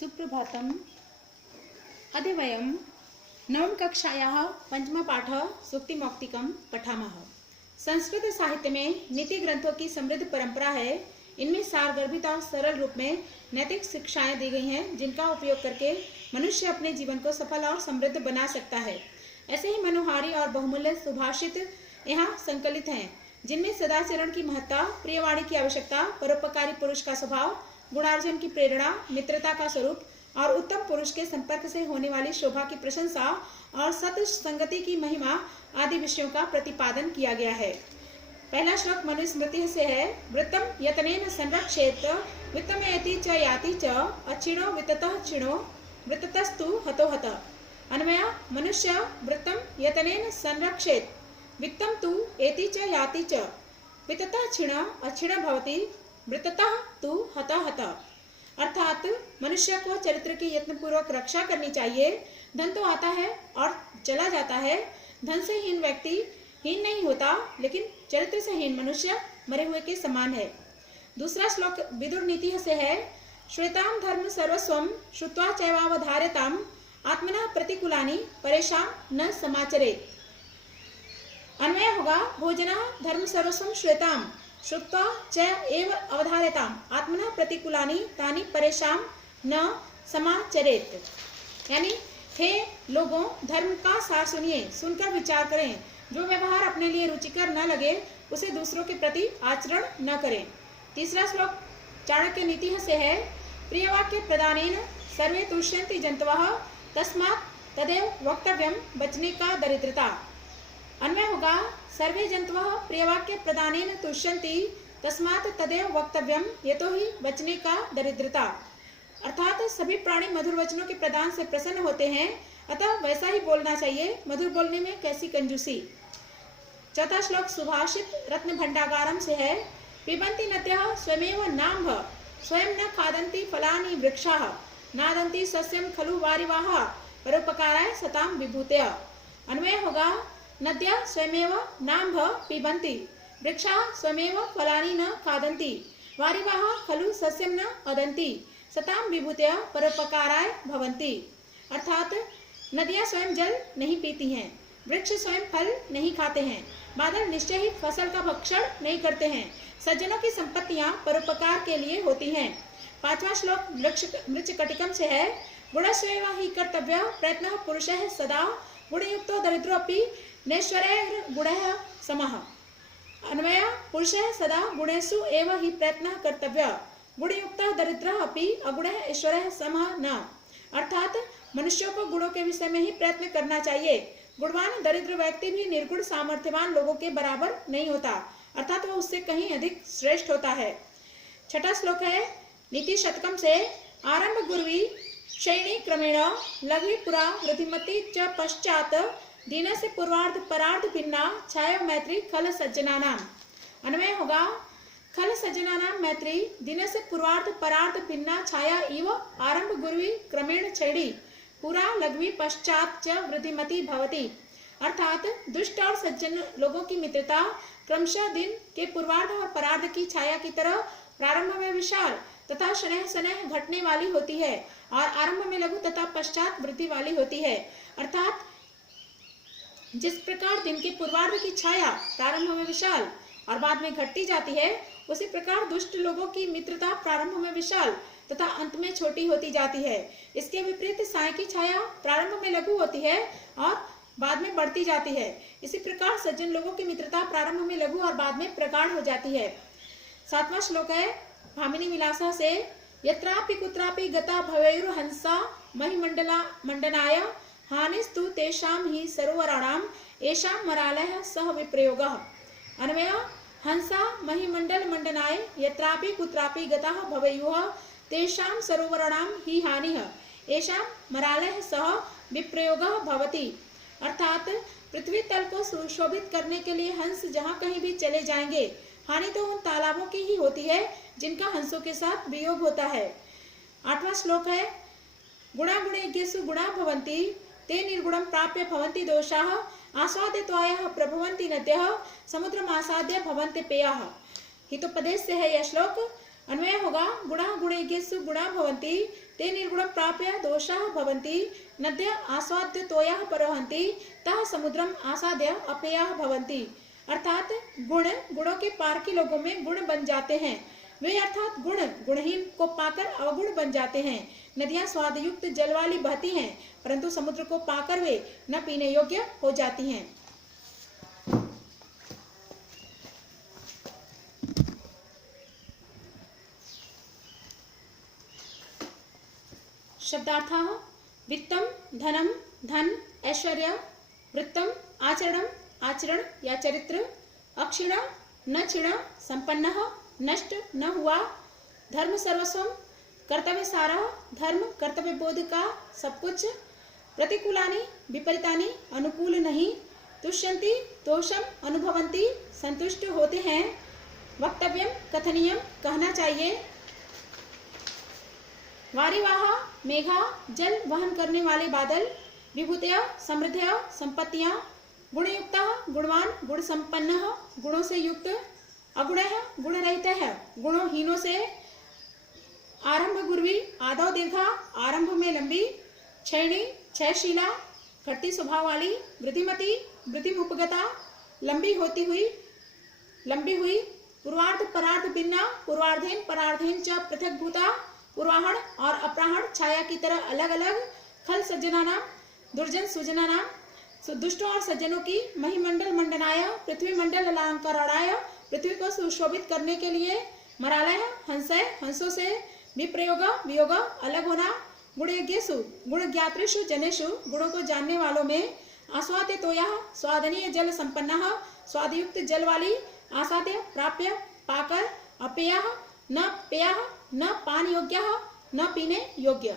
सुप्रभातम्। अद्य वयं नवमकक्षायाः पञ्चमपाठः सूक्तिमौक्तिकं पठामः। संस्कृत साहित्य में नीति ग्रंथों की समृद्ध परंपरा है। इनमें सारगर्भित और सरल रूप में नैतिक शिक्षाएं दी गई हैं, जिनका उपयोग करके मनुष्य अपने जीवन को सफल और समृद्ध बना सकता है। ऐसे ही मनोहारी और बहुमूल्य सुभाषित यहाँ संकलित हैं, जिनमें सदाचरण की महत्ता, प्रियवाणी की आवश्यकता, परोपकारी पुरुष का स्वभाव, गुणार्जन की प्रेरणा, मित्रता का स्वरूप और उत्तम पुरुष के संपर्क से होने वाली शोभा की प्रशंसा और सत संगति की महिमा आदि विषयों का प्रतिपादन किया गया है। पहला श्लोक मनुस्मृति से है। वृत्तम यतनेन संरक्षेत वित्तमेति च याति च अक्षिणो वित्ततः क्षिणो वृत्ततस्तु हतो हत। अन्वय मनुष्य वृत्तम यतनेन संरक्षेत वित्तम तु एति च याति च वित्ततः क्षिण अक्षिण भवति वृत्ततः तु हत हत। अर्थात मनुष्य को चरित्र की यत्नपूर्वक रक्षा करनी चाहिए। धन तो आता है और चला जाता है। धन से हीन व्यक्ति हीन नहीं होता, लेकिन चरित्र से हीन मनुष्य मरे हुए के समान है। दूसरा श्लोक विदुर नीति से है। श्वेताम धर्म सर्वस्वम श्रुत्वा चैवावधार्यताम आत्मनः प्रतिकूलानि परेशान न समाचरेत्। अन्वय होगा भोजनः धर्म सर्वस्वम श्वेताम श्रुत्वा च एव अवधार्यताम आत्मनः प्रतिकूलानि तानि परेशान न समाचरेत्। यानी हे लोगों, धर्म का सार सुनिए, सुनकर विचार करें। जो व्यवहार अपने लिए रुचिकर न लगे उसे दूसरों के प्रति आचरण न करें। तीसरा श्लोक चाणक्य नीति से है। प्रियवाक्य प्रदानेन सर्वे तुष्यन्ति जन्तवः तस्मात् तदेव वक्तव्यम बचने का दरिद्रता। अन्वय होगा सर्वे जन्तवः प्रियवाक्य प्रदानेन तुष्यन्ति तस्मात् तदेव वक्तव्यम यतोहि बचने का दरिद्रता। अर्थात सभी प्राणी मधुर वचनों के प्रदान से प्रसन्न होते हैं, अतः वैसा ही बोलना चाहिए। मधुर बोलने में कैसी कंजूसी। चौथा श्लोक सुभाषित रत्न भंडागारम से है। पिबन्ति नद्यः स्वयमेव नाम्भः स्वयं न खादन्ति फलानि वृक्षाः नादन्ति सस्यं खलु वारिवाः परोपकाराय सताम विभूतयः। अन्वय होगा नद्यः स्वयमेव नाम्भः पिबन्ति वृक्षाः स्वयमेव फलानि न खादन्ति वारिवाः खलु सस्यं न अदन्ति सताम विभूतयः परोपकाराय भवन्ति। अर्थात नदियां स्वयं जल नहीं पीती हैं, वृक्ष स्वयं फल नहीं खाते हैं, बादल निश्चय ही फसल का भक्षण नहीं करते हैं, सज्जनों की संपत्तियां परोपकार के लिए होती हैं। पांचवा श्लोक मृच्छकटिकम से है। गुणस्यैव हि कर्तव्यः प्रयत्नः पुरुषः सदा गुणयुक्तो दरिद्रोऽपि नैश्वर्यैः गुणैः समः। अन्वय पुरुषः सदा गुणेषु एव हि प्रयत्नः कर्तव्यः गुणयुक्तः दरिद्रः अपि अगुणः ऐश्वर्यः समः न। अर्थात मनुष्यों को गुणों के विषय में ही प्रयत्न करना चाहिए। गुणवान दरिद्र व्यक्ति भी निर्गुण सामर्थ्यवान लोगों के बराबर नहीं होता, अर्थात वह उससे कहीं अधिक श्रेष्ठ होता है। छठा श्लोक है नीति शतकम से। आरंभ गुरुवी शैणी क्रमेण लघ्वी पुरा वृद्धिमती च पश्चात दीन से पूर्वार्ध परार्ध भिन्ना छाया मैत्री खल सज्जनानाम। अन्वय होगा खल सज्जनानाम मैत्री दिन से पूर्वार्ध परार्ध भिन्ना छाया इव आरंभ गुरुवी क्रमेण छैड़ी पुरा लघ्वी पश्चात च वृद्धिमती भवती। अर्थात दुष्ट और सज्जन लोगों की मित्रता क्रमशः दिन के पूर्वार्ध और परार्ध की छाया की तरह प्रारंभ में विशाल तथा शनैः शनैः घटने वाली होती है और आरंभ में लघु तथा पश्चात वृद्धि वाली होती है। अर्थात जिस प्रकार दिन के पूर्वार्ध की छाया प्रारंभ में विशाल और बाद में घटती जाती है, उसी प्रकार दुष्ट लोगों की मित्रता प्रारंभ में विशाल तथा अंत में छोटी होती जाती है। इसके विपरीत साय की छाया प्रारंभ में लघु होती है और बाद में बढ़ती जाती है। इसी प्रकार सज्जन लोगों की मित्रता प्रारंभ में लघु और बाद में प्रगाढ़ हो जाती है। सातवां श्लोक है भामिनी विलासा से। यत्रापि कुत्रापि गता भवेयुर्हंसा महिमंडला मंडनाय हानिस्तु तेषां हि सरोवराणाम एषां मरालयः सह विप्रयोगः। अन्वय हंसा महिमंडल मंडनाय यत्रापि कुत्रापि गताः भवेयुः तेषां सरोवराणां हि हानिः एषां मरालयः सह विप्रयोगः भवति। अर्थात पृथ्वी तल को सुशोभित करने के लिए हंस जहाँ कहीं भी चले जाएंगे, हानि तो उन तालाबों की ही होती है जिनका हंसों के साथ वियोग होता है। आठवां श्लोक है गुणा गुणेज्ञेषु गुणा भवन्ति ते निर्गुणं प्राप्य भवन्ति दोषाः आस्वादित्वायः प्रभवन्ति नद्यः समुद्रमासाद्य भवन्ति पेयः। हितोपदेश से है यह श्लोक। अन्वय होगा गुणा गुणेज्ञेषु गुणा भवन्ति ते निर्गुणं प्राप्य दोषाः भवन्ति नद्यः आस्वाद्य तोयाः प्रवहन्ति तः समुद्रम आसाद्य अपेयाः भवन्ति। अर्थात गुणों के पार के लोगों में गुण बन जाते हैं, वे अर्थात गुणहीन को पाकर अवगुण बन जाते हैं। नदियां स्वादयुक्त जल वाली बहती हैं, परंतु समुद्र को पाकर वे न पीने योग्य हो जाती हैं। शब्दार्थः वित्तम धनम धन ऐश्वर्य वृत्तम आचरणम आचरण या चरित्र अक्षीण न क्षीण संपन्न नष्ट न हुआ धर्म सर्वस्वम कर्तव्य सारा धर्म कर्तव्य बोध का सब कुछ प्रतिकूलानि विपरीतानि अनुकूल नहीं तुष्यन्ति दोषम अनुभवन्ति संतुष्ट होते हैं वक्तव्यम कथनीयम कहना चाहिए वारिवाह मेघा जल वहन करने वाले बादल विभूतया समृद्धया संपत्तियां गुणयुक्ता गुणवान गुण संपन्न गुणों से युक्त अगुण गुण रहित है गुणहीनों से आरंभ गुर्वी आदौ दीर्घा आरंभ में लंबी क्षयणी क्षयशीला घटती स्वभाव वाली वृद्धिमती वृद्धिमुपगता लंबी हुई पूर्वार्ध परार्ध भिन्ना पूर्वार्धेन परार्धेन च पृथक भूता पूर्वाहण और अपराहण छाया की तरह अलग अलग खल सज्जना नाम दुर्जन सुजना नाम दुष्टों और सज्जनों की महिमंडल मंडनाय पृथ्वी मंडल अलंकरणाय पृथ्वी को सुशोभित करने के लिए मरालय हंसय हंसों से विप्रयोग वियोग अलग होना गुणयज्ञेषु गुण ज्ञातृषु जनेषु गुणों को जानने वालों में आस्वाद्य तोया स्वादनीय जल संपन्न स्वादयुक्त जल वाली आसाद्य प्राप्य पाकर अपेय न पेय न पान योग्य न पीने योग्य।